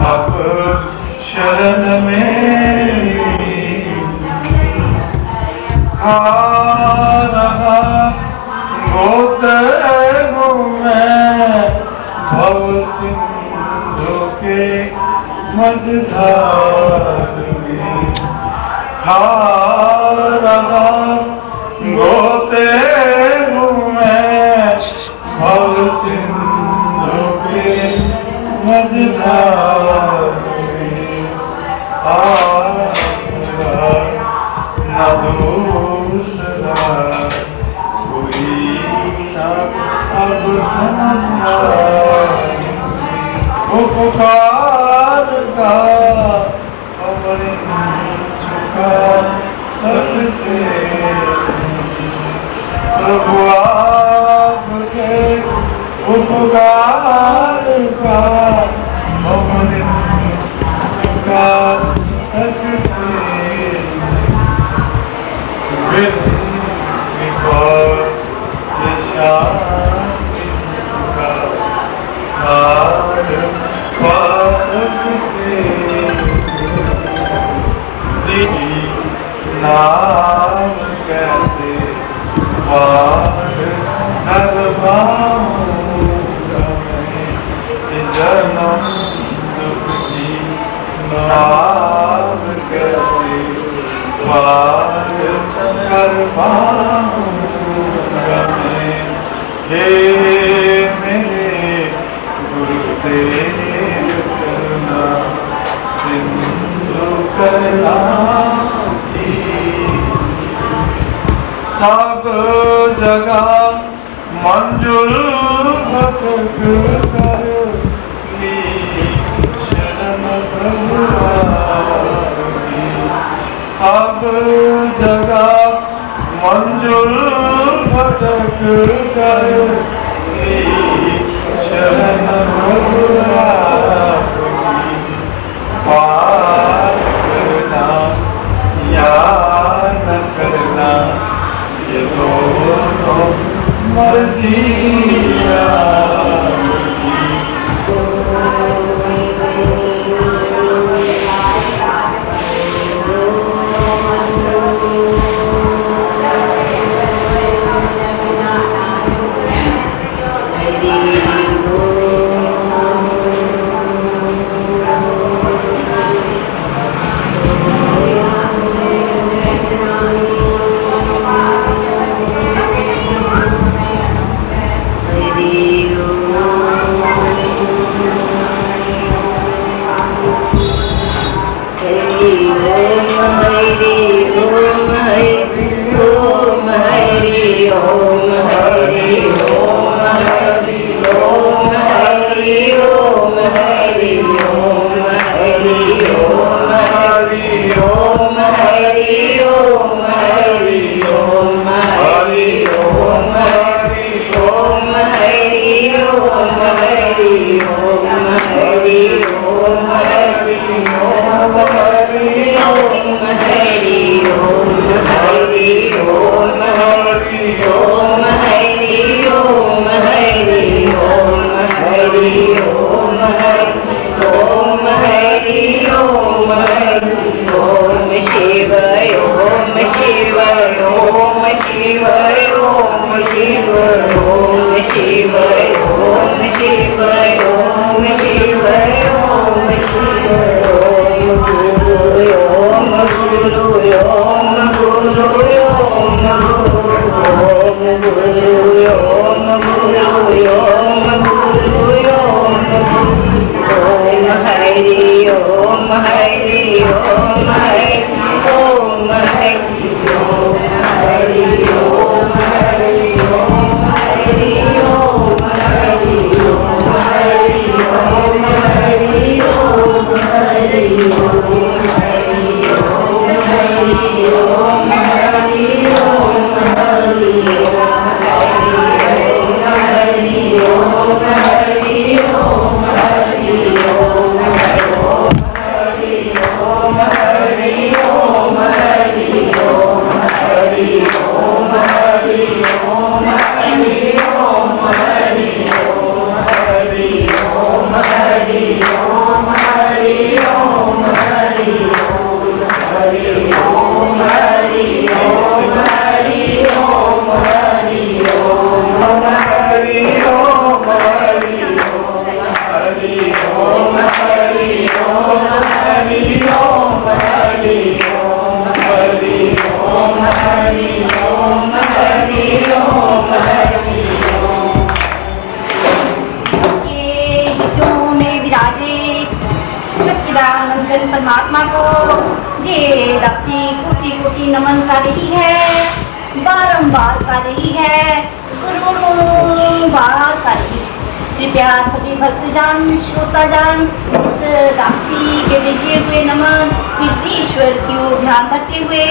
अब शरण में आ रहा होते हूँ मैं भव सिंधु के मझधार में खा रहा होते हूँ मैं भव सिंधु के मझधार में न दूसरा कोई न अब समझ उपकार का अमृत चुका सकते प्रभु आपके उपकार का अमृत चुका सकते विकार शांति का सार नाम कैसे पार कर पाऊंगा मैं जन्म दुख की नाम कैसे पार कर पाऊंगा मैं हे मेरे गुरुदेव करना सिंधु करना सब जगह मंजुल भटक कर ली शरण प्रभु की सब जगह मंजुल भटक कर ली शरण प्रभु की पार करना या न करना ये दोनों मर्जियाँ सच्चिदानंद परमात्मा को जे दासी कोटि कोटि नमन कर रही है, बारंबार कर रही है, बार कर रही है। कृपया सभी भक्तजन श्रोताजन इस दासी के भेजे हुए नमन ईश्वर की ओर ध्यान रखते हुए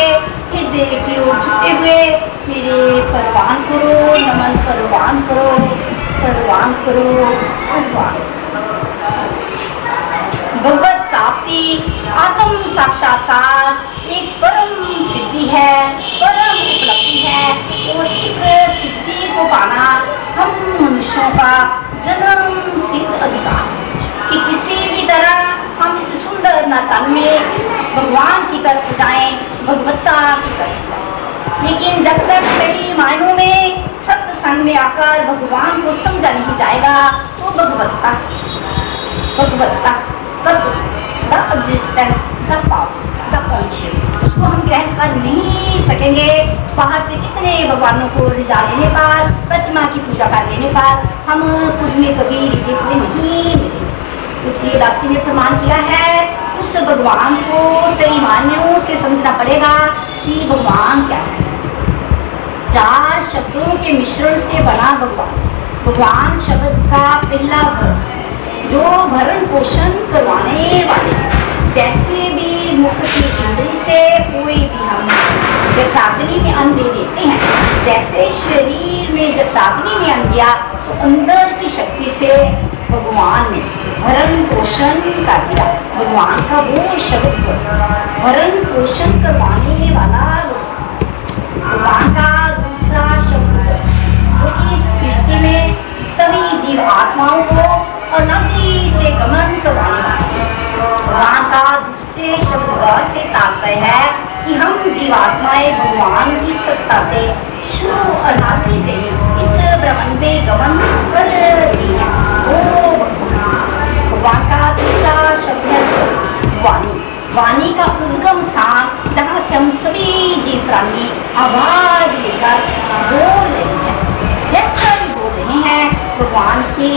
हृदय की ओर झुकते हुए मेरे परवान करो, नमन परवान करो, परवान करो, परवान। भगवत प्राप्ति आत्म साक्षात्कार एक परम सिद्धि है, परम उपलब्धि है और इस सिद्धि को पाना हम मनुष्यों का जन्म सिद्ध अधिकार कि किसी भी तरह हम इस सुंदर नातन में भगवान की तरफ जाएं, भगवत्ता की तरफ जाएं। लेकिन जब तक सही मायनों में सत्संग में आकर भगवान को समझा नहीं जाएगा तो भगवत्ता the existence, the power, the conscious उसको हम ग्रहण कर नहीं सकेंगे। बाहर से कितने भगवानों को रिझा लेने पर, प्रतिमा की पूजा कर लेने पर हम खुद में कभी रिझे हुए नहीं मिलेंगे। इसलिए दासी ने प्रमाण किया है उस भगवान को सही मान्यों से समझना पड़ेगा कि भगवान क्या है। चार शब्दों के मिश्रण से बना भगवान शब्द का पहला वर्ग जो भरण पोषण करवाने वाले, जैसे भी मुख की इंद्री से कोई भी हम जटाग्नि में अन्न दे देते हैं, जैसे शरीर में जटाग्नि में अन्न दिया तो अंदर की शक्ति से भगवान ने भरण पोषण कर दिया। भगवान का वो शब्द भरण पोषण करवाने वाला भगवान का दूसरा शब्द जो इस सृष्टि में सभी जीव आत्माओं को अनादि से गमन करवाने वाला भगवान का दूसरे शब्द से तात्पर्य है कि हम जीवात्माएं भगवान की सत्ता से शुरू अनादि से इस ब्रह्मांड में गमन कर रही है। वो भगवान का दूसरा शब्द है वाणी। वाणी का उद्गम स्थान जहाँ से हम सभी जीव प्राणी आवाज लेकर बोल रहे हैं, जैसा भी बोल रहे हैं भगवान की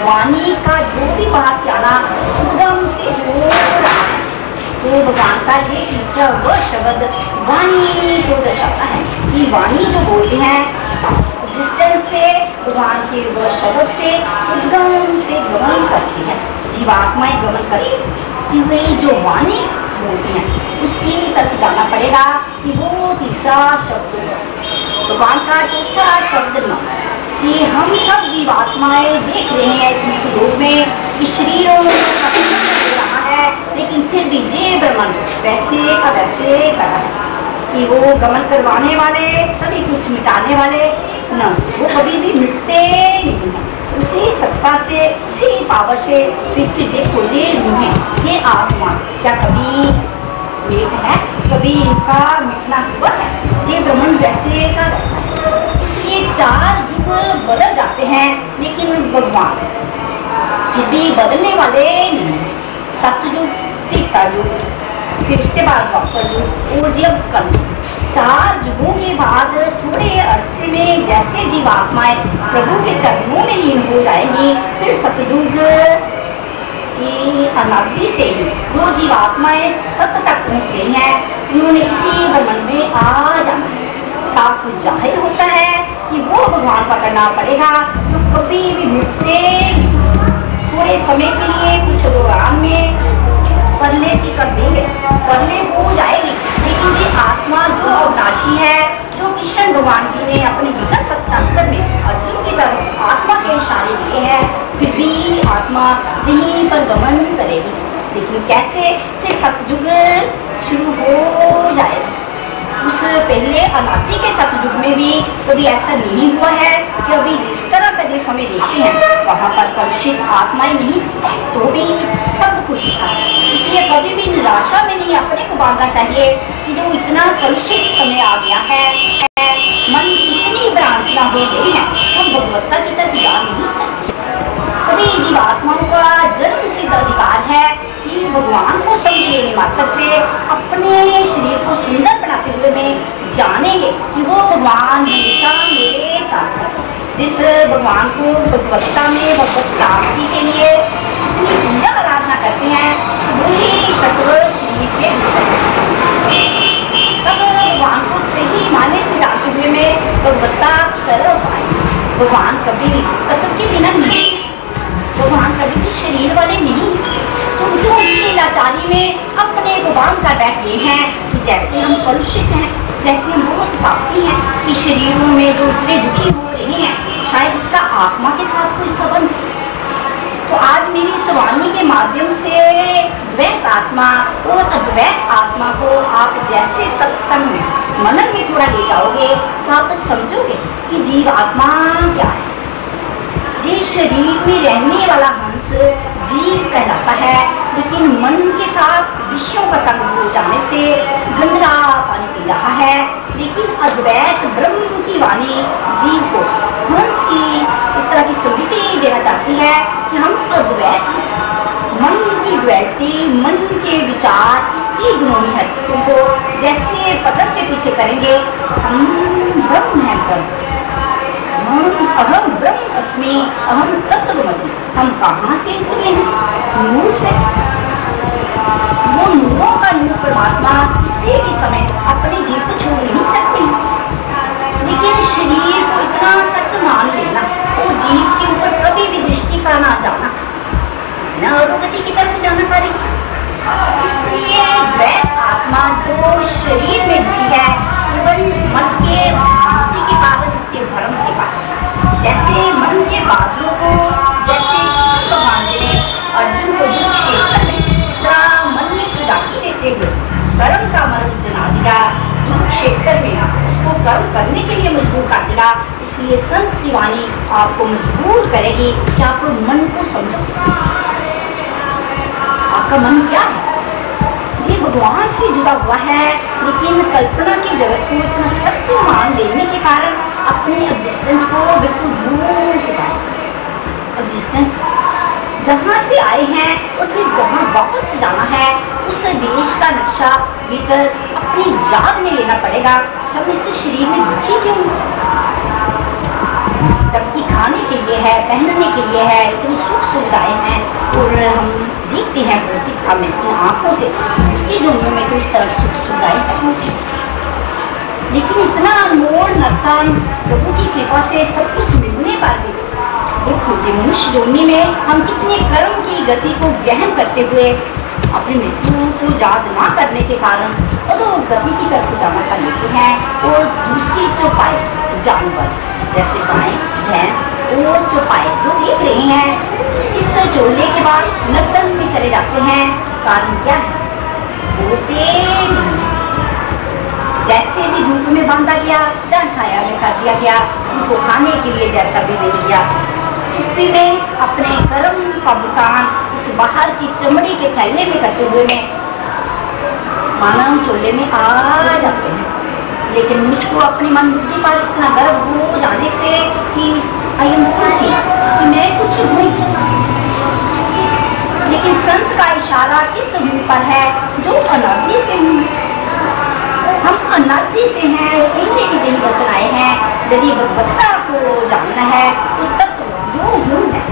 वाणी का जो भी बात जाना उद्गम से हो रहा है तो भगवान का ये तीसरा वह शब्द वाणी को दर्शाता है कि वाणी जो बोलते हैं एग्जिस्टेंस से भगवान के वह शब्द से उद्गम से गमन करती है। जीवात्माएं गमन करती हुए जो वाणी बोलती हैं उसकी तरफ जाना पड़ेगा कि वो तीसरा शब्द भगवान का चौथा शब्द न कि हम सब जीवात्माएं देख रहे हैं इस मुक्त लोक में कि शरीरों में हो रहा है, लेकिन फिर भी जे ब्रह्मांड वैसे का वैसे कर रहा है कि वो गमन करवाने वाले, सभी कुछ मिटाने वाले न, वो कभी भी मिटते नहीं हैं। उसी सत्ता से, उसी पावर से फिर देखो ये रूहें, ये आत्मा क्या कभी मिट है, कभी इनका मिटना हुआ है? ये ब्रह्मांड वैसे का वैसा है। इसलिए चार युग बदल जाते हैं लेकिन भगवान फिर भी बदलने वाले नहीं। सतयुग, त्रेता युग, फिर उसके बाद द्वापर युग और जब कलयुग, चार युगों के बाद थोड़े अरसे में जैसे जीवात्माएं प्रभु के चरणों में लीन हो जाएंगी, फिर सतयुग की अनादि से ही जो जीवात्माएं सत्य तक पहुँच गई हैं उन्होंने इसी ब्रह्मांड में आ जाना है। साफ जाहिर होता है कि वो भगवान का करना पड़ेगा जो कभी भी मिटते थोड़े समय के लिए कुछ दौरान में परले सी कर देंगे, परले हो जाएगी, लेकिन ये आत्मा जो अविनाशी है, जो कृष्ण भगवान जी ने अपने गीता सत्शास्त्र में अर्जुन की तरफ आत्मा के इशारे दिए हैं, फिर भी आत्मा यहीं पर गमन करेगी। देखिए कैसे फिर सतयुग शुरू हो जाएगा। उस पहले अनादि के सतयुग में भी कभी ऐसा नहीं हुआ है कि अभी जिस तरह का जिस हमें देखते हैं वहाँ पर कलुषित आत्माएं नहीं तो भी सब कुछ था। इसलिए कभी भी निराशा में नहीं अपने को बांधना चाहिए कि जो इतना कलुषित समय आ गया है, मन की इतनी भ्रांतियां हो गई हैं, हम भगवत्ता की तरफ जा नहीं सकते। सभी जीवात्माओं का जन्म सिद्ध अधिकार है कि भगवान को समझ लेने मात्र से अपने शरीर को सुंदर बनाते हुए में जानेंगे कि वो भगवान हमेशा मेरे साथ है। जिस भगवान को भगवत्ता में भगवत प्राप्ति के लिए अपनी पूजा आराधना करते हैं वही भगवान कभी भी तत्व के बिना नहीं, भगवान कभी भी शरीर वाले नहीं। तुम क्यों इतनी लाचारी में अपने को बांध कर बैठे हैं कि जैसे हम कलुषित हैं, जैसे हम बहुत पापी हैं, कि शरीरों में जो इतने दुखी हो रहे हैं शायद इसका आत्मा के साथ कोई संबंध है। तो आज मेरी इस वाणी के माध्यम से द्वैत आत्मा और अद्वैत आत्मा को आप जैसे सत्संग में मनन में थोड़ा ले जाओगे तो आप समझोगे कि जीव आत्मा क्या है। जिस शरीर में रहने वाला हंस जीव कहलाता है, लेकिन मन के साथ विषयों का संग हो जाने से गंदा पानी पी रहा है। लेकिन अद्वैत ब्रह्म की वाणी जीव को हंस की इस तरह की स्मृति देना चाहती है कि हम अद्वैत मन की द्वैती, मन के विचार, इसकी गुणों हरकतों को जैसे पत्थर से पीछे करेंगे। हम ब्रह्म हैं, ब्रह्म अहम ब्रह्म अस्मि, अहम तत्त्वमसि। हम कहाँ से निकले हैं? नूर से। वो नूरों का नूर परमात्मा किसी भी समय अपने जीव को छोड़ नहीं सकते, लेकिन शरीर को इतना सच मान लेना, वो जीव के ऊपर कभी भी दृष्टि का ना जाना, न अधोगति की तरफ जाना करेगी। इसलिए द्वैत आत्मा जो शरीर में भी है, केवल मन के भक्ति के कारण, इसके भ्रम के कारण, जैसे मन के बादलों को जैसे भगवान ने अर्जुन को युद्ध क्षेत्र में इस तरह मन में सुजाकी देते हुए कर्म का मन जना दिया, युद्ध क्षेत्र में उसको कर्म करने के लिए मजबूर कर दिया। इसलिए संत की वाणी आपको मजबूर करेगी कि आप मन को समझो। आपका मन क्या है? ये भगवान से जुड़ा हुआ है, लेकिन कल्पना के जगत को इतना सच मान लेने के कारण अपने एग्जिस्टेंस को बिल्कुल भूल चुका है। एग्जिस्टेंस जहाँ से आए हैं और फिर जहाँ वापस जाना है, उस देश का नक्शा भीतर अपनी याद में लेना पड़ेगा। हम इस शरीर में दुखी क्यों? जबकि खाने के लिए है, पहनने के लिए है, इतनी सुख सुविधाएं हैं, और हम देखते हैं भौतिकता में अपनी आंखों से उसकी दुनिया में तो इस तरह सुख सुविधाएं होती हैं। लेकिन इतना अनमोल नर्तन प्रभु की कृपा से सब कुछ मिलने पर भी देखो जी, मनुष्य योनि में हम कितने कर्म की गति को गहन करते हुए अपनी मृत्यु को याद न करने के कारण अधोगति की तरफ जाना कर लेते हैं। और दूसरी चौपाई जानवर जैसे गाय, भैंस और चौपाई जो देख रहे हैं, इस जोड़ने के बाद नर्तन में चले जाते हैं। कारण क्या है? बोलते जैसे भी धूप में बांधा गया, जहाँ छाया में कर दिया गया, उनको खाने के लिए जैसा भी नहीं दिया, चुप्पी में अपने कर्म का भुगतान इस बाहर की चमड़ी के थैले में करते हुए में मानव चोले में आ जाते हैं। लेकिन मुझको अपनी मन बुद्धि पर इतना गर्व हो जाने से कि आई एम सुखी, कि मैं कुछ नहीं, लेकिन संत का इशारा इस मुंह पर है जो अनादि से हूँ। हम अनादि से हैं, पहले के दिन वचन आए हैं। यदि भगवत्ता को जानना है तो तत्व जो हूँ है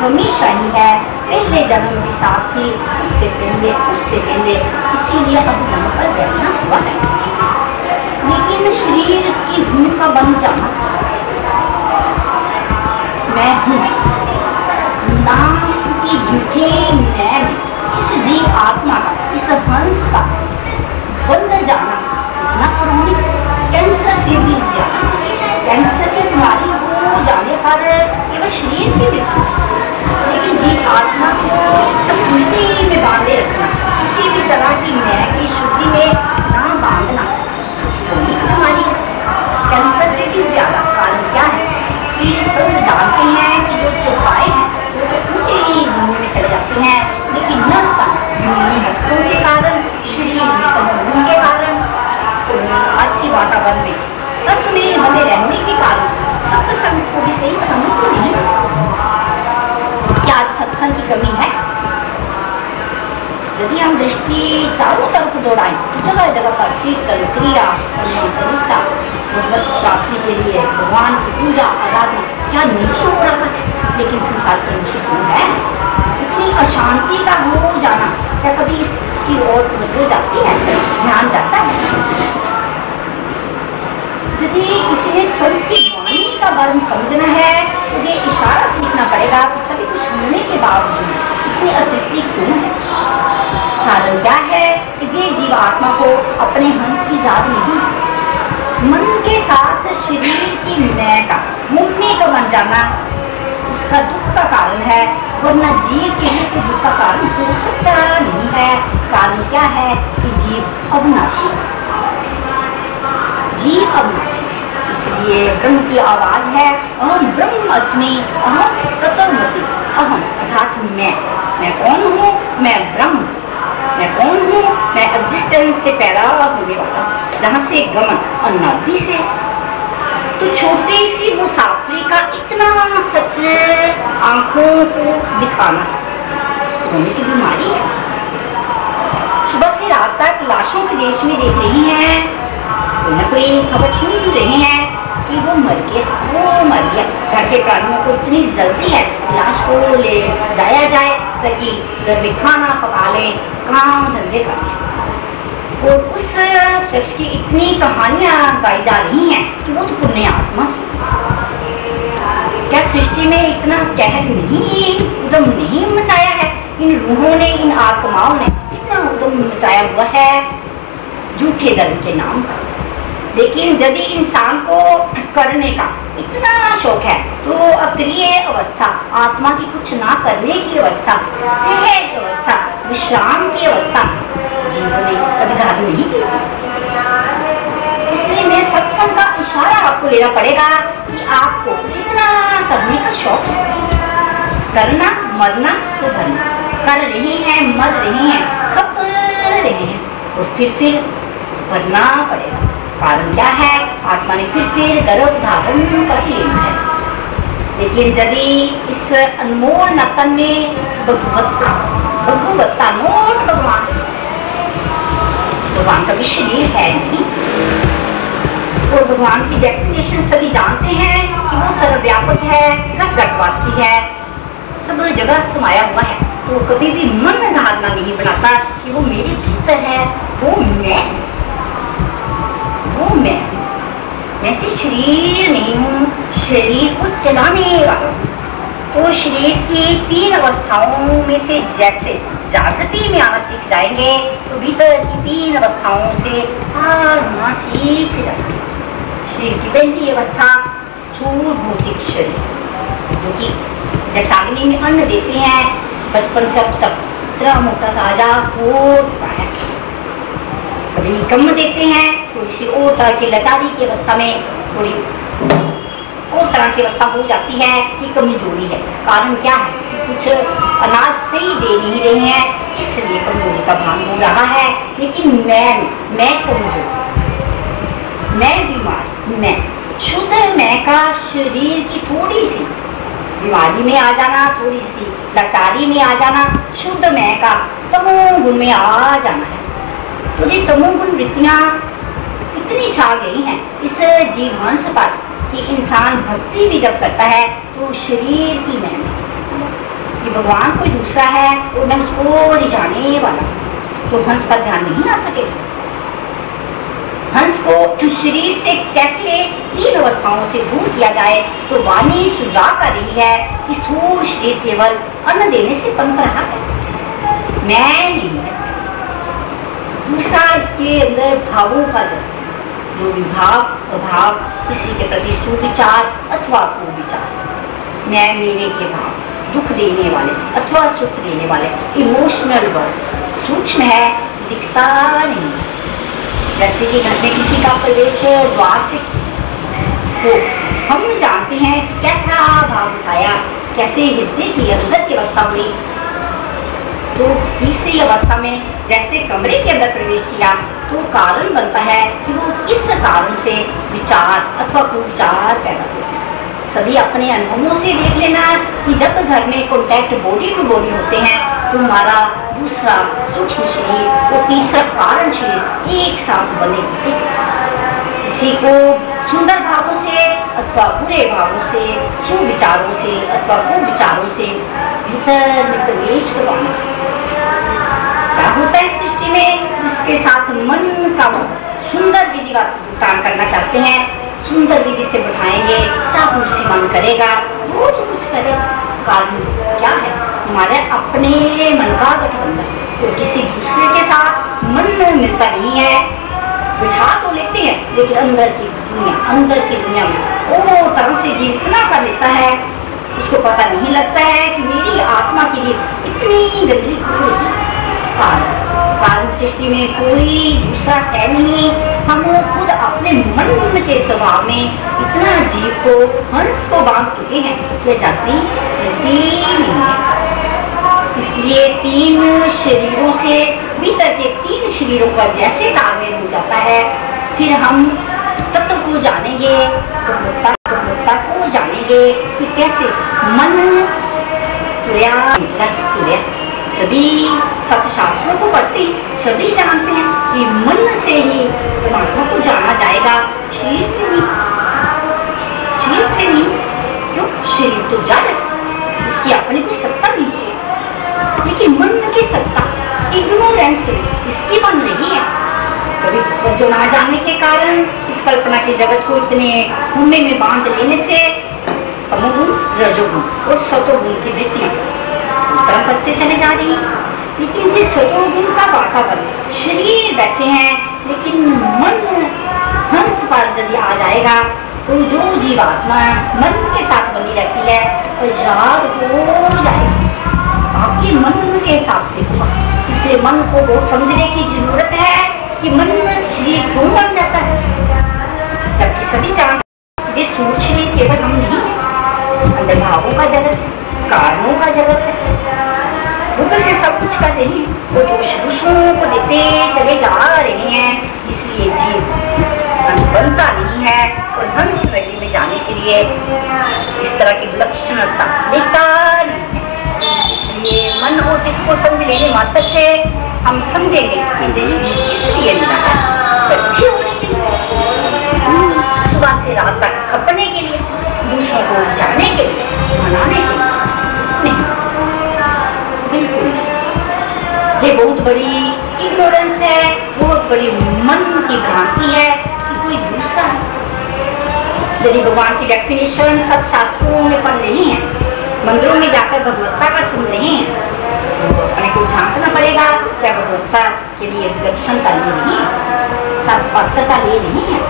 हमेशा ही है, पहले जन्म के साथ ही, उससे पहले, इसीलिए अब जन्म पर बैठना हुआ है। लेकिन शरीर की धुन का बन जाना, मैं हूँ नाम की झूठे मैं, इस जीव आत्मा का, इस हंस का बंद जाना ना करूँगी। कैंसर से भी ज्यादा, कैंसर की बीमारी हो जाने पर केवल शरीर की मृत्यु, लेकिन जीव आत्मा को स्मृति में बांधे रखना, किसी भी तरह की मैं की शुद्धि में ना बांधना, बीमारी कैंसर से भी ज्यादा। कारण क्या है कि सब जानते हैं कि जो चौपाए हैं ऊंचे भूमि में चले जाते हैं, लेकिन न हड्डियों के कारण, शरीर में कमजोरी के कारण, अच्छी वातावरण में तत्व में बने रहने के कारण सत्संग को भी सही समझ नहीं। क्या आज सत्संग की कमी है? यदि हम दृष्टि चारों तरफ दौड़ाएं तो जगह जगह पर कीर्तन, क्रिया, भगवत प्राप्ति के लिए भगवान की पूजा, आराधना क्या नहीं हो रहा है? लेकिन संसार क्यों है? इतनी अशांति का हो जाना, क्या कभी इसकी ओर तवज्जो जाती है, ध्यान जाता है? यदि किसी ने संत की वाणी का धर्म समझना है, मुझे इशारा सीखना पड़ेगा। सभी कुछ होने के बावजूद इतनी अतृप्ति क्यों है? कारण क्या है कि ये जीवात्मा को अपने हंस की याद नहीं। मन के साथ शरीर की मैं का मुम्मी का बन जाना इसका दुख का कारण है, वरना जीव के लिए तो दुख का कारण हो सकता नहीं है। कारण क्या है कि जीव अविनाशी है, जीव अविनाशी है। इसलिए ब्रह्म की आवाज है, अहम ब्रह्म अस्मि, अहम तत्त्वमसि। अहम अर्थात मैं कौन हूँ? मैं ब्रह्म। मैं कौन हूँ? मैं एग्जिस्टेंस से पैदा होने वाला, जहाँ से गमन अनादि से। तो छोटी सी मुसाफिरी का इतना सच आंखों को दिखाना होने की बीमारी है। सुबह से रात तक लाशों के देश में देख रही हैं, कोई न कोई खबर सुन रहे हैं कि वो मर गया। घर के प्राणियों को इतनी जल्दी है लाश को ले जाया जाए ताकि घर में खाना पका ले, काम धंधे कर। और उस शख्स की इतनी कहानियां गाई जा रही हैं कि वो तो पुण्य आत्मा। क्या सृष्टि में इतना कहर नहीं, उद्यम नहीं मचाया है? इन रूहों ने, इन आत्माओं ने इतना उद्यम मचाया हुआ है झूठे धर्म के नाम पर। लेकिन यदि इंसान को करने का इतना शौक है तो अक्रिय अवस्था, आत्मा की कुछ ना करने की अवस्था, सहज अवस्था, विश्राम की अवस्था जीव ने कभी धारण नहीं की। इसलिए मैं सत्संग का इशारा आपको लेना पड़ेगा कि आपको कितना करने का शौक है। करना, मरना, सुधरना, कर रहे हैं, मर रहे हैं, खप रहे हैं और फिर मरना पड़ेगा। कारण क्या है? आत्मा ने फिर गर्भ धारण कर लिया है। लेकिन यदि इस अनमोल नतन में भगवत्ता नोट भगवान का भी शरीर है नहीं, और भगवान की डेफिनेशन सभी जानते हैं कि वो सर्वव्यापक है, घटवासी है, सब जगह समाया हुआ है। तो कभी भी मन धारणा नहीं बनाता कि वो मेरे भीतर है, वो मैं तो शरीर नहीं हूँ, शरीर को चलाने वाला। तो शरीर की 3 अवस्थाओं में से जैसे जागृति में आना सीख जाएंगे तो भीतर की 3 अवस्थाओं से आना सीख जाएंगे। शरीर की पहली अवस्था स्थूल भौतिक शरीर, जो कि जटाग्नि में अन्न देते हैं, बचपन से अब तक इतना मोटा ताजा हो चुका है। कभी कम देते हैं, थोड़ी सी और तरह की लतारी की अवस्था में थोड़ी और तरह की अवस्था हो जाती है कि कमजोरी है। कारण क्या है? कुछ अनाज सही दे नहीं रहे हैं, इसलिए कमजोरी का भान हो रहा है। लेकिन मैं कमजोर, मैं बीमार, मैं शुद्ध मैं का शरीर की थोड़ी सी बीमारी में आ जाना, थोड़ी सी लाचारी में आ जाना, शुद्ध मैं का तमोगुण में आ जाना है। तो ये तमोगुण वृत्तियां इतनी छा गई हैं इस जीववंश पर कि इंसान भक्ति भी जब करता है तो शरीर की मैं कि भगवान कोई दूसरा है और मैं उसको रिझाने वाला, तो हंस पर ध्यान नहीं आ सकेगा। हंस को शरीर से कैसे 3 अवस्थाओं से दूर किया जाए, तो वाणी सुझाव कर रही है कि स्थूल शरीर केवल अन्न देने से पनप रहा है, मैं नहीं है। दूसरा, इसके अंदर भावों का जो विभाव प्रभाव, किसी के प्रति सुविचार अथवा कुविचार, मैं मेरे के भाव, दुख देने वाले अथवा सुख देने वाले इमोशनल वर्ड सूक्ष्म है, दिखता नहीं। जैसे कि घर में किसी का प्रवेश द्वार से हो, हम जानते हैं कि कैसा भाव उठाया, कैसे हृदय की अंदर की अवस्था हुई। तो तीसरी अवस्था में जैसे कमरे के अंदर प्रवेश किया तो कारण बनता है कि वो इस कारण से विचार अथवा कुविचार पैदा होते हैं। सभी अपने अनुभवों से देख लेना कि जब घर में कॉन्टैक्ट बॉडी टू बॉडी होते हैं तो हमारा दूसरा सूक्ष्म शरीर और तीसरा कारण शरीर एक साथ बने होते हैं। किसी को सुंदर भावों से अथवा बुरे भावों से, सुविचारों से अथवा कुविचारों से भीतर में प्रवेश करवाना। क्या होता है सृष्टि में? जिसके साथ मन का सुंदर विधि का भुगतान करना चाहते हैं, सुंदर विधि से बैठाएंगे, चाकू से मन करेगा, वो तो कुछ करे। कारण क्या है? हमारे अपने मन का गठबंधन, तो किसी दूसरे के साथ मन मिलता नहीं है। बिठा तो लेते हैं, लेकिन अंदर की दुनिया में वो तरह से जीव इतना कर लेता है, उसको पता नहीं लगता है कि मेरी आत्मा के लिए इतनी गंदी कारण सृष्टि में कोई दूसरा है नहीं। हम खुद अपने मन के स्वभाव में इतना जीव को, हंस को बांध चुके हैं, ये जाती नहीं है। इसलिए 3 शरीरों से भीतर के 3 शरीरों का जैसे तालमेल हो जाता है, फिर हम तत्व को जानेंगे, प्रभुता को जानेंगे कि कैसे मन तुरया। सभी सत्यशास्त्रों को पढ़ते सभी जानते हैं कि मन से ही परमात्मा को जाना जाएगा, शरीर से नहीं। क्यों? शरीर तो जड़ है, इसकी अपनी कोई सत्ता नहीं है, लेकिन मन की सत्ता, इग्नोरेंस, इसकी मन नहीं है। कभी जो ना जानने के कारण इस कल्पना के जगत को इतने कुंडे में बांध लेने से तमोगुण, रजोगुण और सतोगुण की वृत्तियां तरह करते चले जा रही हैं। लेकिन ये सतोगुण का वातावरण, शरीर बैठे हैं, लेकिन मन हंस पर यदि आ जाएगा तो जो जीवात्मा मन के साथ बनी रहती है तो याद हो जाएगी, आपके मन के हिसाब से होगा। इसलिए मन को बहुत समझने की जरूरत है कि मन शरीर क्यों बन जाता है। जबकि सभी जानते ये सूक्ष्म शरीर केवल हम नहीं है, अंदर भावों का जगत, कारणों का जगत है। ऊपर से सब कुछ कर रही, वो दोष दूसरों को देते चले जा रहे हैं। इसलिए जीव बनता नहीं है और हंस नदी में जाने के लिए इस तरह की विलक्षणता बेकार नहीं है। इसलिए मन और चित्त को समझ लेने मात्र से हम समझेंगे कि इसलिए मिला है, सुबह से रात तक खपने के लिए, दूसरों को जानने के लिए, मनाने के लिए नहीं, बिल्कुल नहीं। ये बहुत बड़ी इग्नोरेंस है, बहुत बड़ी मन की भ्रांति है कि कोई दूसरा है। यदि भगवान की डेफिनेशन सब शास्त्रों में पढ़ रही है, मंदिरों में जाकर भगवत्ता का सुन रहे हैं, हमें को झांकना पड़ेगा क्या भगवत्ता के लिए विलक्षणता ले नहीं है, सब पत्रता ले नहीं है।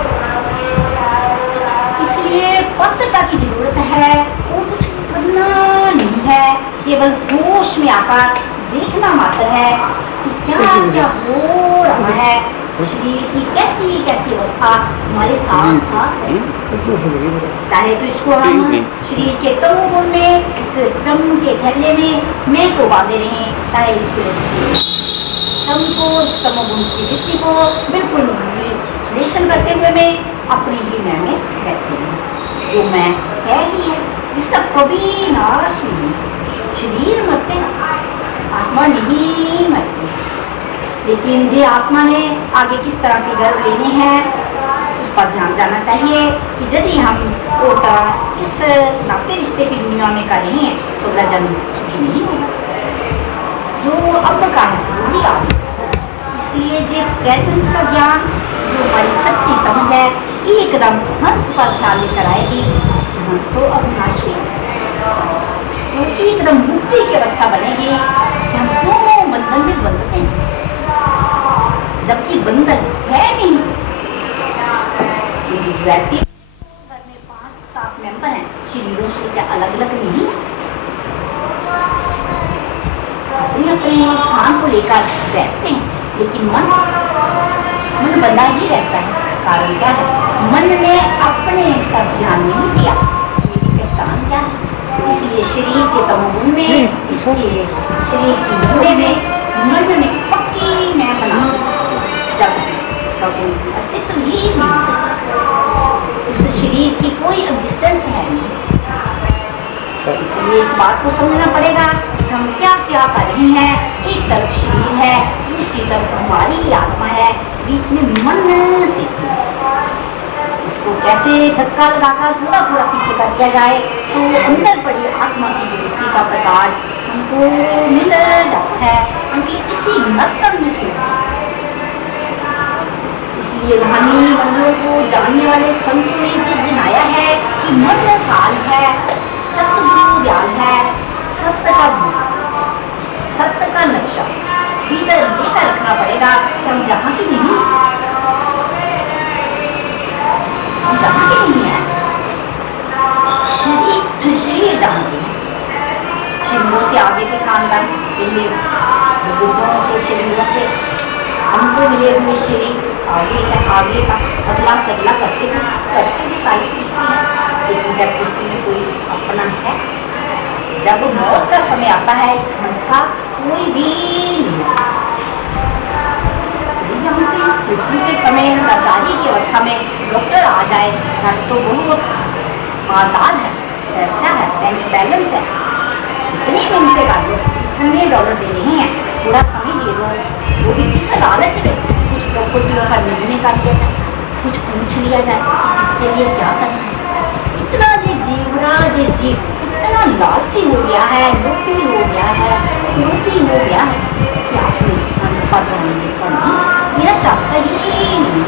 इसलिए पत्रता की जरूरत है, वो कुछ करना नहीं है, केवल होश में आकर देखना मात्र है कि क्या क्या हो रहा है। शरीर की कैसी कैसी अवस्था हमारे साथ साथ है, चाहे तो इसको हम शरीर के तमोगुण में, इस ब्रह्म के घेरले में मैं को बांधे रहे, चाहे इस तम को, इस तमोगुण की वृत्ति को बिल्कुल विश्लेषण करते हुए मैं अपनी ही मैं में रहती हूँ। जो मैं है ही है, जिसका कभी नाश नहीं। शरीर मरते हैं, आत्मा नहीं मरती। लेकिन ये आत्मा ने आगे किस तरह की गर्व लेनी है, उस पर ध्यान जाना चाहिए कि यदि हम ओटा इस नाते रिश्ते की दुनिया में कर रहे हैं तो अगला जन्म सुखी नहीं होगा। जो अब का है वो भी आगे। इसलिए ये प्रेजेंट का ज्ञान, जो हमारी सच्ची समझ है, एकदम हंस पर ख्याल लेकर आएगी। हंस तो अविनाशी है, तो एकदम मुक्ति की अवस्था बनेगी कि हम क्यों बंधन में बंधते हैं, जबकि बंधन है नहीं। घर में 5-7 मेंबर हैं, शरीरों से क्या अलग अलग नहीं, अपने अपने स्थान को लेकर बैठते हैं, लेकिन मन बंधा ही रहता है। कारण क्या है? मन ने अपने तक ध्यान नहीं दिया, मेरी पहचान क्या है। इसलिए शरीर के तमोगुण में, इसलिए शरीर की बुरे में मन ने पक्की मैं बना, जब इसका कोई अस्तित्व ही नहीं, उस शरीर की कोई एग्जिस्टेंस है नहीं। इसलिए इस बात को समझना पड़ेगा कि हम क्या क्या कर रहे हैं। एक तरफ शरीर है, दूसरी तरफ हमारी आत्मा है, बीच में मन से इसको कैसे धक्का लगाकर थोड़ा थोड़ा पीछे कर दिया जाए तो अंदर पड़ी आत्मा की वृत्ति का प्रकाश हमको मिल जाता है, उनकी इसी नर्तन में सुनती। इसलिए ध्वनि मंडलों को जानने वाले संतों ने जनाया है कि मन काल है, सतगुरु ज्ञान है, सत्य का सत्य का नक्शा भीतर लेकर रखना पड़ेगा कि हम जहाँ की नहीं, हम जहाँ के नहीं है। शरीर जानते हैं, शरीरों से आगे के खानदान मिले, बुजुर्गों के शरीरों से हमको मिले हुए शरीर आगे का अगला करते भी सारी सीखती है, लेकिन क्या सृष्टि में कोई अपना है? जब मौत का समय आता है इस हंस का कोई भी नहीं जानते। मृत्यु के समय लाचारी की अवस्था में डॉक्टर आ जाए तो बहुत मालदार है, पैसा है, बैंक बैलेंस है, इतने में उनसे कर दो, $100 देने ही है, पूरा समय दे दो, वो भी किस लालच में कुछ प्रॉपर्टियों का निर्णय कर दिया जाए, कुछ पूछ लिया जाए, इसके लिए क्या करना है? इतना जीव इतना लालची हो गया है, लोभी हो गया है, क्रोधी हो गया है कि आपने मेरा चाहता ही नहीं।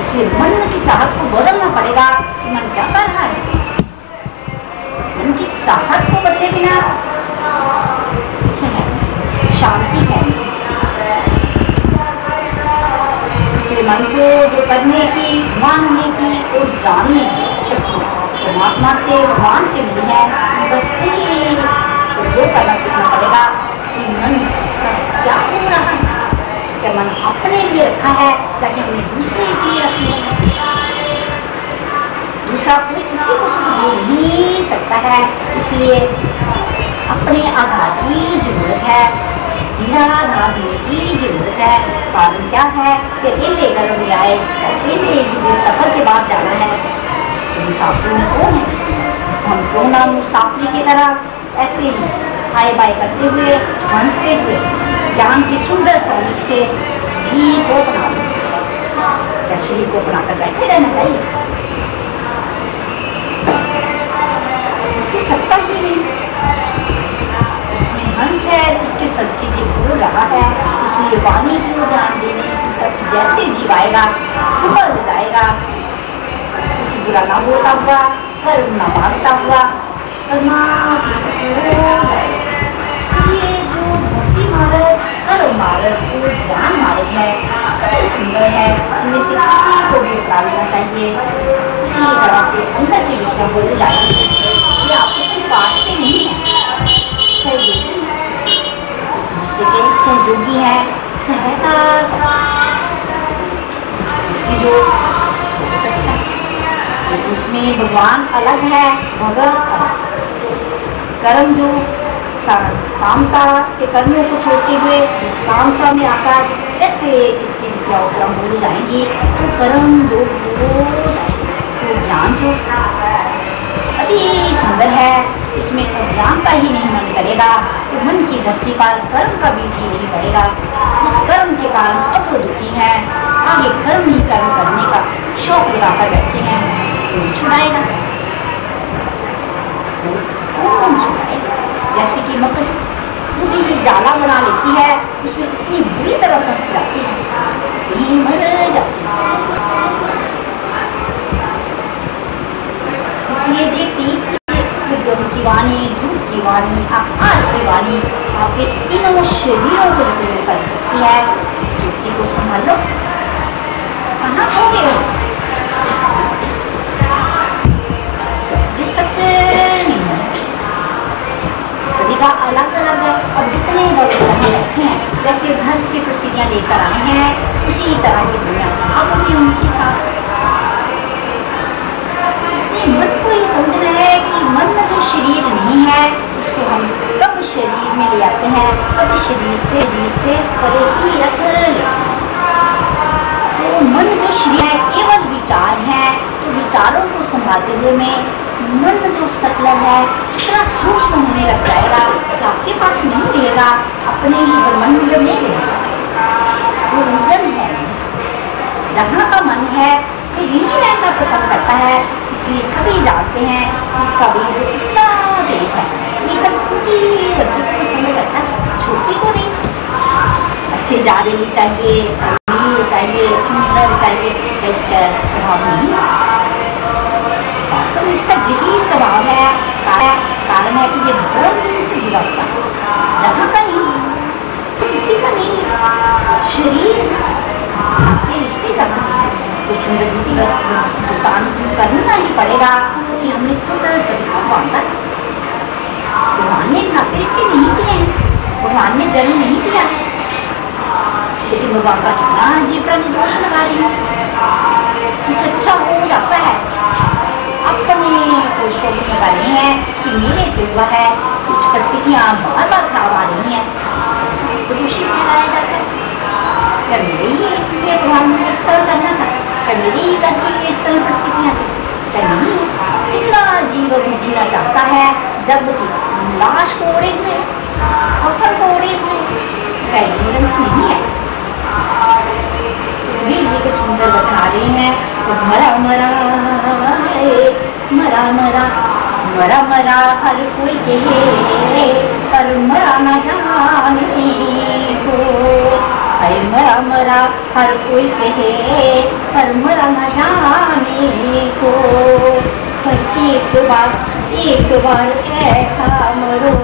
इसलिए मन की चाहत को बदलना पड़ेगा। मन क्या कर रहा है? मन की चाहत को बदले बिना कुछ है, शांति है। इसलिए मन को जो करने की, मानने की और जानने की शक्ति परमात्मा से, भगवान से मिली है, बस सही जो करना सीखना पड़ेगा कि मन क्या हो रहा है, क्या मन अपने लिए रखा है ताकि हमने दूसरे के लिए रखी है। दूसरा कोई किसी को सुख दे नहीं सकता है, इसलिए अपने आधार की जरूरत है, निराधार होने की जरूरत है। कारण क्या है कि अकेले घर में आए, अकेले सफर के बाद जाना है, तो मुसाफिर में कौन है? हम क्यों ना मुसाफिर की तरह ऐसे ही आए बाय करते हुए, हंसते हुए ज्ञान की सुंदर तरीक से जी को बना लो, या शरीर को बनाकर बैठे रहना चाहिए, जिसकी सत्ता ही नहीं, इसमें हंस है जिसके सबकी जी बोल रहा है। इसलिए वाणी को ध्यान देने जैसे जीव आएगा, संभल जाएगा, कुछ बुरा ना बोलता हुआ, कर्म ना मारता हुआ, कर्मा ये जो भक्ति मार्ग, कर्म मार्ग और ज्ञान मार्ग है, बहुत सुंदर है। इनमें से किसी को भी अपना लेना चाहिए, उसी तरह से अंदर के विद्या बोले जाना चाहिए। ये आपस में काटते नहीं है, सहयोगी सहयोगी है, सहायता जो बहुत अच्छा है। उसमें भगवान अलग है, भगत कर्म जो कामता के कर्मों को छोड़ते हुए निष्कामता में आकर ऐसे जितनी विद्या उपलब्ध हो जाएंगी, तो कर्म जो तो ज्ञान जो अति सुंदर है, इसमें ज्ञान का ही नहीं मन करेगा तो मन की धरती पर कर्म का बीज ही नहीं पड़ेगा। इस कर्म के कारण अब वो दुखी है, आगे कर्म ही कर्म करने का शौक लगाकर बैठे हैं, तो छुड़ाएगा, कौन छुड़ाएगा? जैसे कि मकड़ी पूरी ही जाला बना लेती है, उसमें इतनी बुरी तरह फंस जाती है, यही मर जाती है। इसलिए की वाणी, धूप की वाणी, आकाश की वाणी आपके तीनों शरीरों को रिप्रेजेंट कर सकती है। सूर्य को संभाल लो, कहाँ खो गए हो? ये सच नहीं है, सभी का अलग अलग है। और जितने लोग यहाँ बैठे हैं, जैसे घर से प्रसिद्धियाँ लेकर आए हैं, उसी तरह की दुनिया अब भी उनके साथ। इसलिए मन को ये समझना है कि मन में जो शरीर नहीं है, उसको हम कब शरीर में ले आते हैं, कब शरीर से परे ही रख लेते हैं। तो मन जो शरीर है केवल विचार है, तो विचारों को संभालते हुए में मन जो सकल है इतना सूक्ष्म होने लग जाएगा कि आपके पास नहीं रहेगा, अपने ही ब्रह्मांड में रहेगा। वो विजन है, जहाँ का मन है तो यही रहना पसंद करता है। इसलिए सभी जानते हैं इसका बीज इतना तेज है, लेकिन कुछ ही वस्तु को पसंद करता है, छोटी को नहीं। अच्छे जाने चाहिए, चाहिए चाहिए कि इसका स्वभाव नहीं है। वास्तव में इसका यही स्वभाव है, कारण है कि ये ब्रह्म से जुड़ा हुआ, जहाँ का नहीं तो किसी का नहीं। शरीर के रिश्ते जहाँ है तो सुंदर भुगतान करना ही पड़ेगा, क्योंकि हमने खुद सभी को बांधा। भगवान ने नाते रिश्ते नहीं दिए हैं, भगवान ने जन्म नहीं दिया है, लेकिन भगवान का कितना अजीब का निर्दोष लगा रही है। कुछ अच्छा हो जाता है, अपने को शोक लगा रही है कि मेरे से हुआ है, कुछ परिस्थितियाँ बार बार खराब आ रही हैं तो दूषित लगाया जाता है। क्या मेरे ही इसलिए भगवान ने इस तरह करना था, क्या मेरे ही करके लिए इस तरह परिस्थितियाँ थी, क्या नहीं। इतना जीवन जीना चाहता है जब लाश को ओढ़े हुए, पत्थर को ओढ़े हुए, नहीं है। वीर जी के सुंदर वचन आ रहे हैं, तो मरा मरा मरा मरा मरा मरा हर कोई कहे, पर मरा न जाने को। अरे मरा मरा हर कोई कहे, पर मरा न जाने को। एक बार ऐसा मरो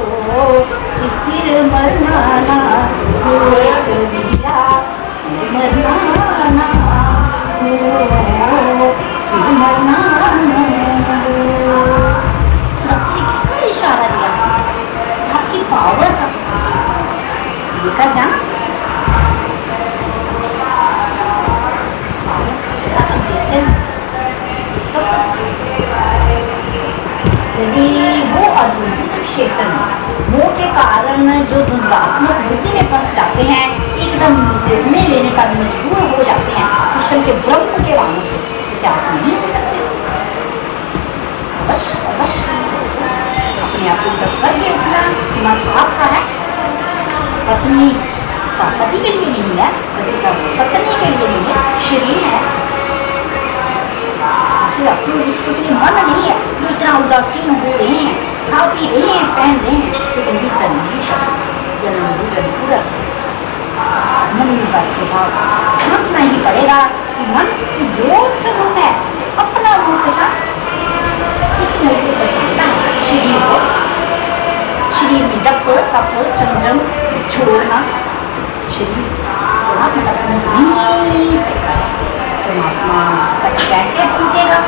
कि फिर मरना ना हो, कबीरा मरना ना हो, फिर मरना ना हो। नसीब किसका इशारा दिया? आपकी पावर देखा जा, यदि वो अद्भुत क्षेत्र में मोह के कारण जो दुर्भाग्य बुद्धि में फंस जाते हैं, एकदम निर्णय लेने का मजबूर हो जाते हैं कृष्ण के ब्रह्म के वाणों से, क्या नहीं हो सकते? अवश्य अवश्य अपने आप को सब करके उठना मन आपका है। पत्नी का पति के लिए नहीं है, पति का पत्नी के लिए नहीं है, शरीर है। अपनी इसके लिए मन नहीं है, जो इतना उदासीन हो रहे हैं, खा पी रहे हैं, पहन रहे हैं, तो कभी करनी जरूर मन का स्वभाव छांटना ही पड़ेगा कि मन की जो स्वरूप है अपना रूप शांत, इस मूर्ति को शांता है। शरीर को, शरीर में जब तप संयम छोड़ना, शरीर नहीं सकता। परमात्मा तक कैसे पहुंचेगा?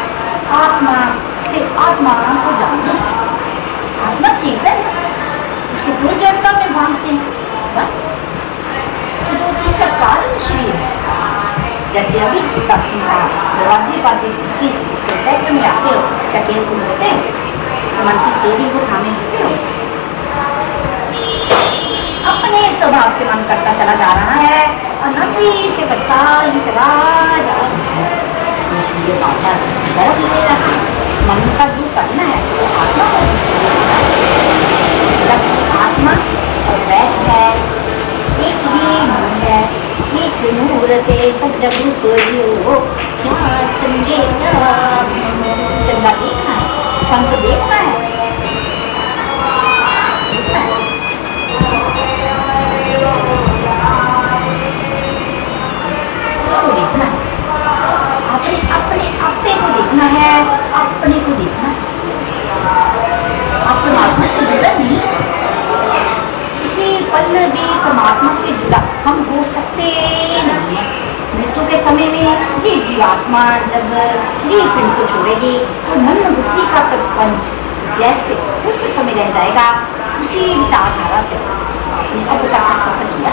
आत्मा से आत्मा को जानने से। आत्मा चेतन है, इसको क्यों जड़ता में भागते हैं? तो जो तीसरा कारण शरीर है, जैसे अभी दरवाजे पाते किसी में आते हो, क्या केंद्र को होते हो तो मन की स्टेरिंग को थामे होते हो, अपने स्वभाव से मन करता चला जा रहा है और नदी से करता ही चला जा रहा है। इसलिए बाबा गर्व ले रहा है, मन का जो करना है वो आत्मा को, आत्मा और वैध है, एक ही मन है, एक मूर्ते सब जग को यो, क्या चंगे चंगा देखना है, संत देखना है, इसको देखना है, अपने को देखना है, अपने को देखना है। परमात्मा से जुड़ा नहीं, किसी पल भी परमात्मा से जुड़ा हम हो सकते नहीं है। मृत्यु के समय में जी जीवात्मा जब शरीर पिंड को छोड़ेगी तो मन बुद्धि का प्रपंच जैसे उस समय रह जाएगा, उसी विचारधारा से अब तक का सफर किया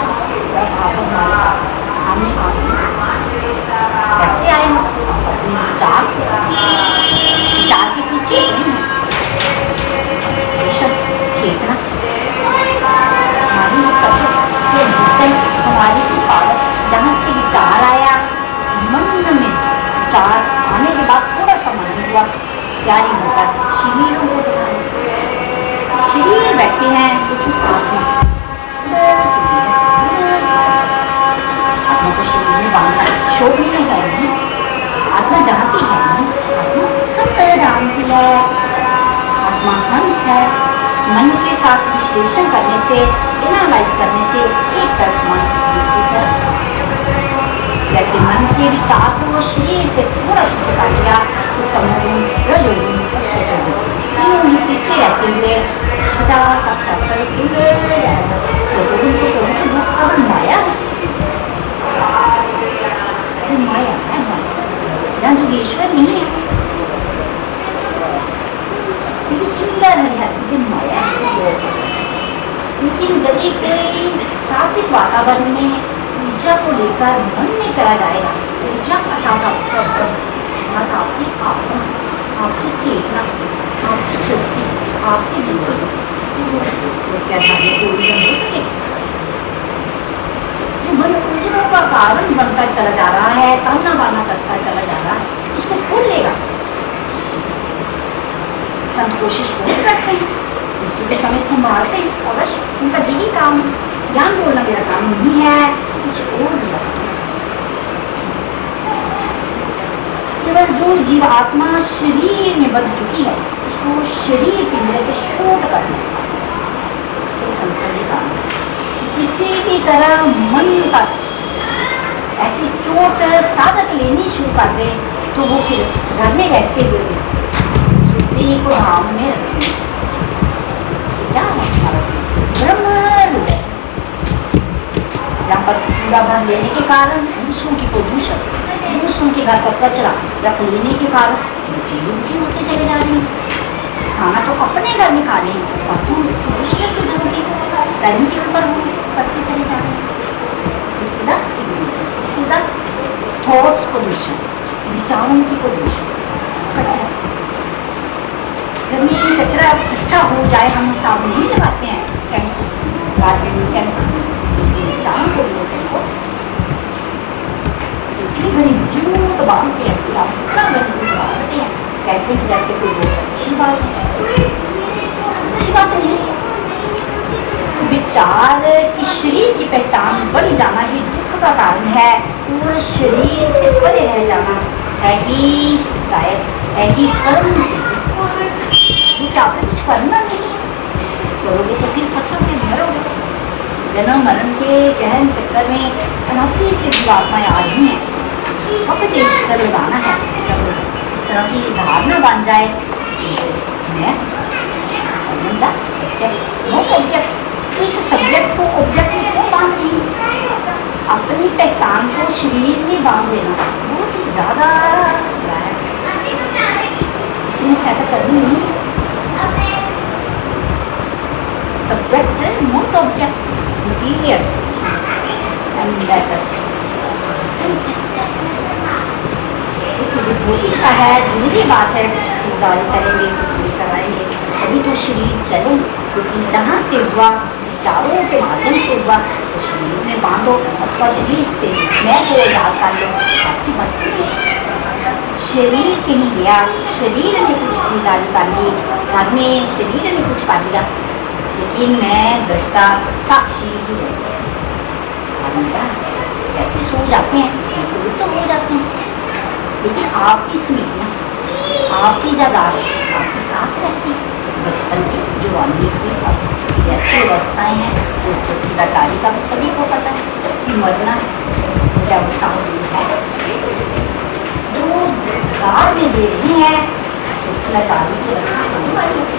आप हमारे पास सामने आ गए। कैसे आए हम? अपने विचार से, विचार के पीछे चेतना हमारी हमारी पावर, जहाँ से विचार आया मन में, विचार आने के बाद थोड़ा सा मन हुआ, क्या नहीं होता, शरीरों को शरीर बैठे हैं आत्मा को शरीर में बांधना शोभ नहीं है, नहीं आत्मा जानती है, नहीं आत्मा सब जानती है, आत्मा हंस है। मन के साथ विश्लेषण करने से, एनालाइज करने से एक तरफ मन दूसरी तरफ, जैसे मन के विचार को शरीर से पूरा पीछे कर लिया तो तमोगुण, रजोगुण और सतोगुण तीनों ही पीछे रहते हुए 50 साक्षात्कार सतोगुण को अब माया जो माया है यहाँ जो ईश्वर नहीं है ये सुंदर है जो माया है। लेकिन जब एक सात्विक वातावरण में ऊर्जा को लेकर मन में चला जाएगा, ऊर्जा का आपकी आत्मा, आपकी चेतना, आपकी शक्ति, आपकी बुद्धि क्या जो मन ऊर्जाओं का कारण बनकर चला जा रहा है, ताना बाना करता चला जा रहा है, उसको खोल लेगा। संत कोशिश बहुत करते हैं, के समय संभालते हैं, अवश्य उनका यही काम, ज्ञान बोलना मेरा काम नहीं है, कुछ और भी केवल जो जीवात्मा शरीर में बंध चुकी है उसको शरीर की वजह से छोड़ करना तो संत जी काम। किसी भी तरह मन पर ऐसी चोट साधक लेनी शुरू कर दे तो वो फिर घर में रहते हुए श्रुति को धाम में रखें। क्या है ब्रह्म हृदय, यहाँ पर कूड़ा भर लेने के कारण दूसरों की प्रदूषण, दूसरों के घर का कचरा रख लेने के कारण दुखी होते चले जा रहे हैं। खाना तो अपने घर में खा रहे हैं और तुम दूसरे के घर के टाइम के ऊपर करते चले जा रहे हैं। सीधा थॉट्स पोल्यूशन, विचारों की पोल्यूशन, कचरा कचरा इकट्ठा हो जाए हम साफ नहीं लगाते हैं विचारों को दूसरी घड़ी मजबूत बांधते हैं, इतना मजबूत बांधते हैं, कहते हैं जैसे कोई बहुत अच्छी बात है, अच्छी बात नहीं है। विचार की शरीर की पहचान बन जाना ही दुख का कारण है, पूरे शरीर से परे रह जाना है ही सुखदायक, है ही कर्म से। क्या आपने कुछ करना नहीं करोगे तो फिर फंसोगे, मरोगे। जन्म मरण के गहन चक्कर में अनौती से जीवात्माएं आ रही हैं, उपदेश कर लगाना है। जब इस तरह की धारणा बन जाए मैं सब्जेक्ट, तो इस सब्जेक्ट को ऑब्जेक्ट में क्यों बांध दी? अपनी पहचान को शरीर में बांध देना बहुत ही ज़्यादा है, इसमें सेट करनी नहीं। Subject not object, material and matter. होता है जरूरी बात है, कुछ खरीदारी करेंगे, कुछ भी कराएंगे, अभी तो शरीर चले, क्योंकि जहाँ से हुआ विचारों के माध्यम से हुआ तो शरीर में बांधो अथवा शरीर से मैं को याद कर लो। आपकी मस्ती शरीर कहीं गया, शरीर ने कुछ खरीदारी कर ली, घर में शरीर ने कुछ कर लिया, लेकिन मैं दृष्टा साक्षी ही कैसे सो जाते हैं तो हो जाते हैं, लेकिन आपकी स्मृतियाँ, आपकी यादाश्त आपके साथ रहती है। बचपन की जवानी की ऐसी अवस्थाएँ हैं जो लाचारी का भी सभी को पता है कि मरना क्या वो सामने है जो घर में दे रही है तो लाचारी की अवस्था होने वाली है।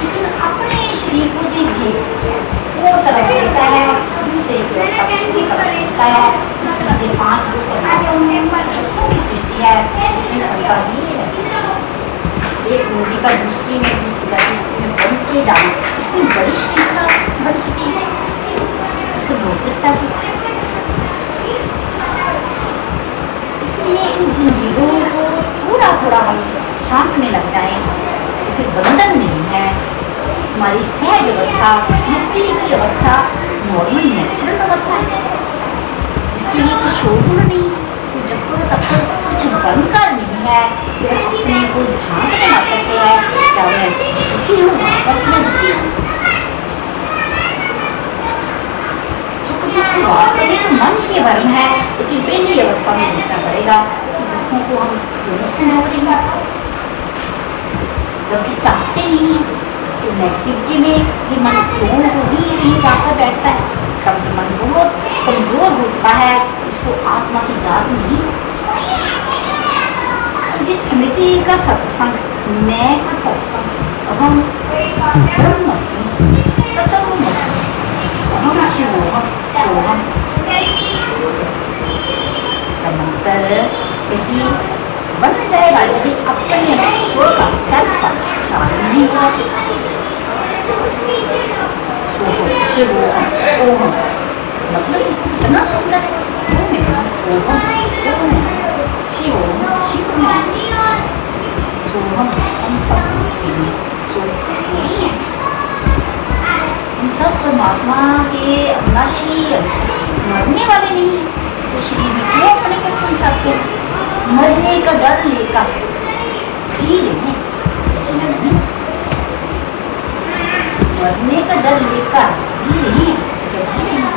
लेकिन अपने शरीर को जी वो तरह से लेता है, दूसरे की करता है, इसमें 5 लोग की सृष्टि है, एक मूवी का दूसरी में इसमें बनते जाना, इसमें बड़ी श्रृंखला बन चुकी है, इसे भौतिकता की। इसलिए इन जंजीरों को थोड़ा थोड़ा हम शांत में लग जाए तो फिर बंधन नहीं है। हमारी सहज अवस्था, मुक्ति की अवस्था नॉर्मल नेचुरल अवस्था है, जिसके लिए कुछ शोधन नहीं, तो जब तक कुछ बनकर नहीं है, फिर अपने को झांकने मात्र से है क्या मैं सुखी हूँ और मैं दुखी हूँ। सुख दुख वास्तविक मन के भ्रम है, लेकिन पहली अवस्था में देखना पड़ेगा कि दुखों को हम दोनों से हो रही हैं, जबकि चाहते नहीं हैं। तो नेगेटिविटी में ये मन क्यों ही नहीं जाकर बैठता है, इसका मन बहुत कमजोर होता जिसको आत्मा की जात नहीं, जिस स्मृति का सत्संग, मैं का सत्संग, अहम ब्रह्मस्मि तत्त्वमसि, अहम शिवोहम सोहम, तदंतर से ही बन जाएगा यदि अपने स्व का सर्व का ख्याल नहीं होगा। शिवोहम ओहम मतलब इतना सुंदर है। ओहम शिवोहम शिव सोहम हम सब नहीं है, हम सब परमात्मा के अविनाशी मरने वाले नहीं है। तो शरीर में क्यों अपने को सुन सकते, मरने का डर लेकर जी रहे, जीना नहीं, मरने का डर लेकर जी रही है, क्या जी रही है?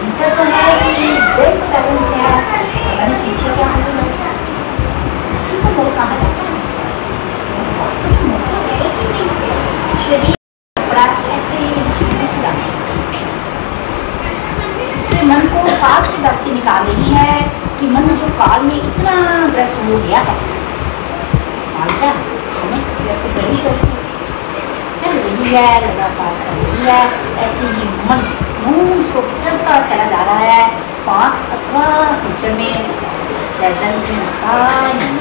इनका तो है कि डेथ बैलेंस है, पता नहीं पीछे क्या होगा, इसी को लोग कहा जाता है। शरीर कपड़ा ऐसे इसलिए मन को पाप से दस से निकाल रही है कि मन जो काल में इतना ग्रस्त हो गया है, मालता समय जैसे गली चल रही है, लगातार चल रही है, ऐसे ही मन मुंह को चलता चला जा रहा है, पास अथवा फ्यूचर में प्रेजेंट में नहीं,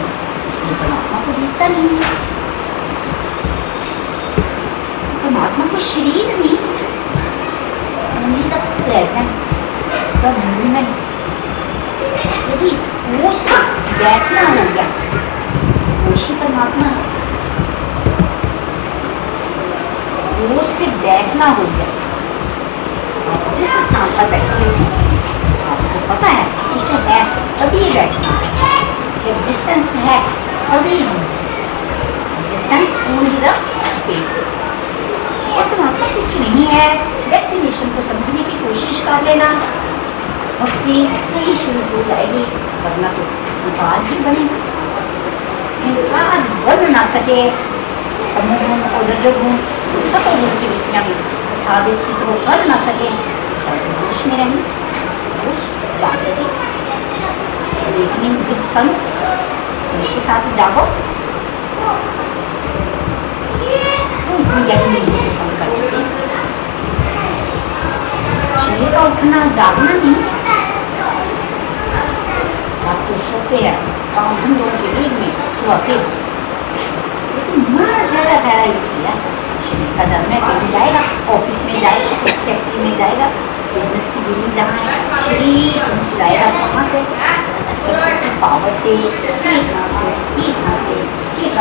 इसलिए परमात्मा को दिखता नहीं। परमात्मा को शरीर नहीं, प्रेजेंट का मूवमेंट, यदि वो से बैठना हो गया, वो ही परमात्मा, वो से बैठना हो गया। आप जिस स्थान पर बैठे हो आपको पता है पीछे है तभी बैठना, डिस्टेंस है तभी डिस्टेंस पूरी स्पेस, और परमात्मा कुछ नहीं है। डेफिनेशन को समझने की कोशिश कर लेना, भक्ति ऐसे ही शुरू हो जाएगी, वरना तो विवाद ही बनेगा। विवाद बन ना सके, तमोगुण और रजोगुण सतोगुण की वृत्तियां भी साधित चित्रों कर ना सके, इस तरह के दोष में रहेंगे, दोष जागृति देखने विद संग के साथ जागो, शरीर का उठना जागना नहीं, आप तो सोते हैं काम धंधों के बीच में सोते, लेकिन मन ठहरा ठहरा ही किया, शरीर का धर्म है कहीं जाएगा, ऑफिस में जाएगा, फैक्ट्री में जाएगा, बिजनेस की बिल्डिंग जहाँ है, शरीर पहुँच जाएगा कहाँ से, पावर से, चेतना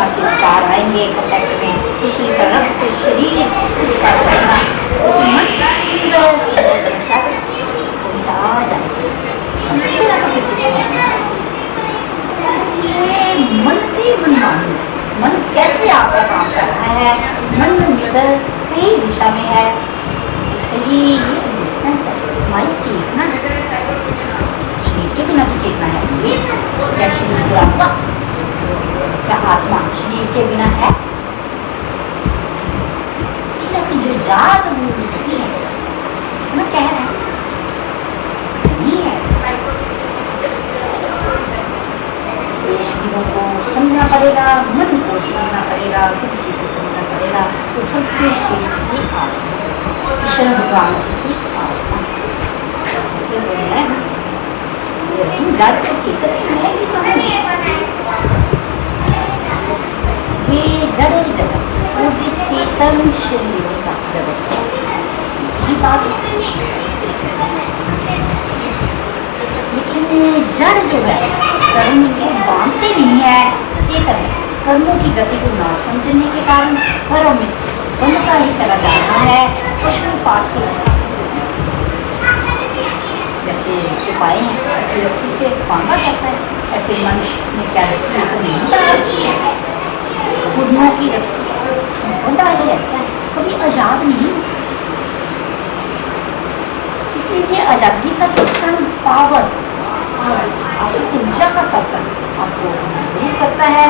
से विचार आएंगे कॉन्टैक्ट में, पिछली तरफ से शरीर कुछ कर जाएगा, तो मन पहुँचा जाएगा, इसलिए मन की मनमानी, मन कैसे आपका काम कर रहा है, मन निकल सही दिशा में है, तो सही डिस्टेंस है, हमारी चेतना शरीर के बिना तो चेतना है, ये क्या शरीर पूरा हुआ, क्या आत्मा शरीर के बिना है? लेकिन जो जाग होती है ना, कह रहे हैं नहीं है, इसलिए शरीरों को समझना पड़ेगा, मन को समझना पड़ेगा, बुद्धि को समझना पड़ेगा, तो सबसे श्रेष्ठ ही आत्मा, ईश्वर भगवान की आत्मा जाग तो चेतन है कि कहाँ ये जड़ जगत, वो जो चेतन शरीर का जगत है बात, लेकिन जड़ जो है कर्म को बांधते नहीं है, चेतन कर्मों की गति को ना समझने के कारण घरों में बनता ही चला जा रहा है, पशु पास के रास्ता जैसे उपाय ऐसे रस्सी से बांधा जाता है, ऐसे मन में क्या रस्सी को नहीं बनाती है, घुटनों की रस्सी बंधा ही रहता है, कभी आजाद नहीं। इसलिए ये आजादी का सत्संग पावर, आपकी ऊर्जा का सत्संग आपको दूर करता है,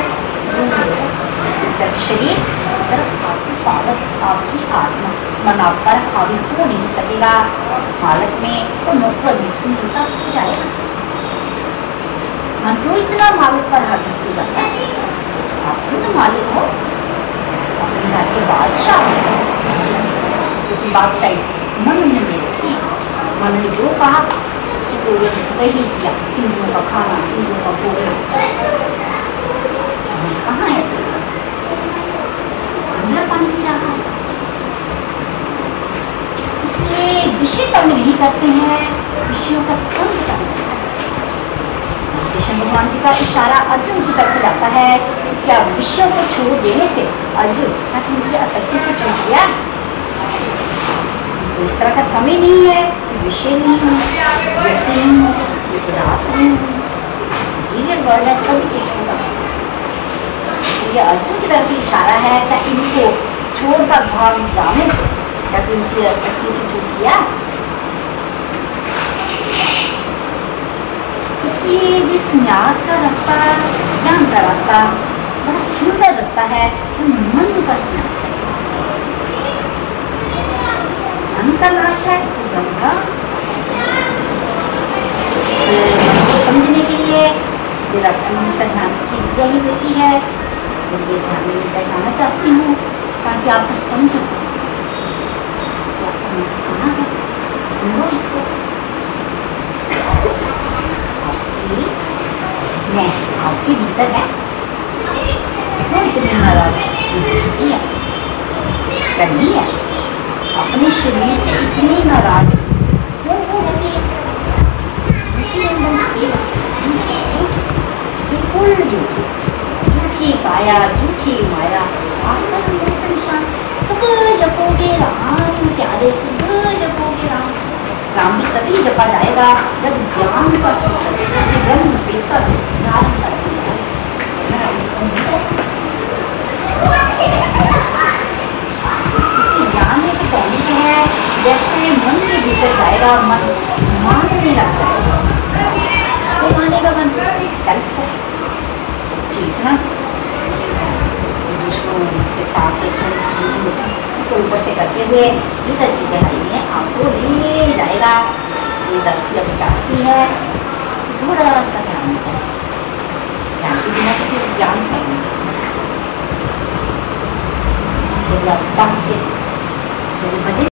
शरीर तरफ आपकी पावर, आपकी आत्मा मन आप पर हावी हो नहीं सकेगा। मालक में तो नौकर मिक्सिंग होता हो जाएगा। मन तो इतना मालिक पर हाथ हो जाता है। आप तो मालिक हो, अपने घर के बादशाह हो। क्योंकि बादशाही मन ने रखी, मन ने जो कहा तो वही किया। हिंदुओं का खाना, हिंदुओं का भोजन कहाँ है? अंदर पानी पी रहा है। इसलिए विषय कर्म नहीं करते हैं, विषयों का संग करते हैं। कृष्ण भगवान जी का इशारा अर्जुन की तरफ जाता है कि क्या विषयों को छोड़ देने से अर्जुन ताकि उनकी आसक्ति से छूट गया? तो इस तरह का समय नहीं है, विषय नहीं है, व्यक्ति नहीं है, रात नहीं है, वर्ल्ड है, सभी कुछ होगा। इसलिए अर्जुन की तरफ इशारा है कि इनको छोड़कर भाग जाने से क्या उनकी आसक्ति से छूट गया? इसलिए जिस न्यास का रास्ता, ज्ञान का रास्ता बड़ा सुंदर रास्ता है, वो मन का न्यास है। मन का नाश है तो गंगा समझने के लिए मेरा समझ ध्यान की विद्या ही होती है। मुझे ध्यान में बैठाना चाहती हूँ ताकि आपको समझो कहाँ है इसको। मैं आपके भीतर है, मैं इतनी नाराज नहीं है, करनी है अपने शरीर से इतनी नाराज क्यों हो रही है? बिल्कुल झूठी काया, झूठी माया, आपका निशान। कब जपोगे राम प्यारे, कब जपोगे राम? राम भी तभी जपा जाएगा जब ज्ञान का जैसे ब्रह्म वेदता से ज्ञान कर इसी ज्ञान में तो कहनी है जैसे मन के भीतर जाएगा, मन मानने लग जाएगा। इसको मानेगा मन सेल्फ को, चेतना दूसरों के साथ तो ऊपर से करते हुए भीतर की गहराई में आपको ले जाएगा। इसलिए दर्शिया चाहती है थोड़ा सा ध्यान चाहिए, ध्यान के बिना तो फिर ज्ञान नहीं। यदि आप चाहते यदि भजन